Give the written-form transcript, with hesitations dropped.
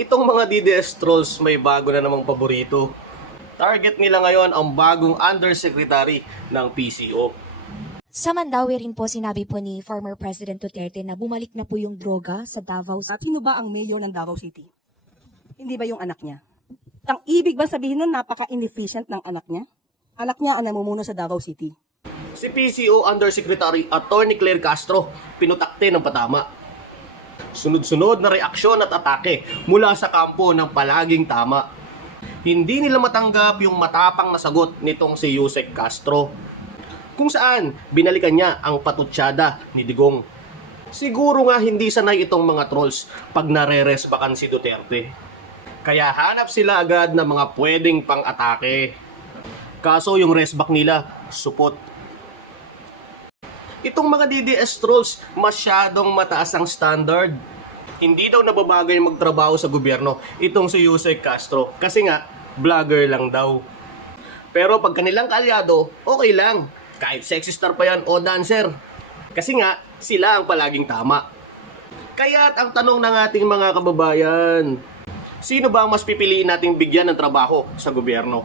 Itong mga DDS trolls may bago na namang paborito. Target nila ngayon ang bagong undersecretary ng PCO. Sa Mandawi rin po sinabi po ni former President Duterte na bumalik na po yung droga sa Davao. At sino ba ang mayor ng Davao City? Hindi ba yung anak niya? Ang ibig ba sabihin nun, napaka-inefficient ng anak niya? Anak niya ang namumuno sa Davao City. Si PCO Undersecretary Attorney Claire Castro pinutakte ng patama. Sunod-sunod na reaksyon at atake mula sa kampo ng palaging tama. Hindi nila matanggap yung matapang na sagot nitong si Yusek Castro, kung saan binalikan niya ang patutsyada ni Digong. Siguro nga hindi sanay itong mga trolls pag nare-resbakan si Duterte. Kaya hanap sila agad ng mga pwedeng pang-atake. Kaso yung resback nila, supot. Itong mga DDS trolls, masyadong mataas ang standard. Hindi daw nababagay magtrabaho sa gobyerno itong si Yusek Castro kasi nga, vlogger lang daw. Pero pag kanilang kaalyado, okay lang. Kahit sexy star pa yan o dancer. Kasi nga, sila ang palaging tama. Kaya't ang tanong ng ating mga kababayan, sino ba ang mas pipiliin nating bigyan ng trabaho sa gobyerno?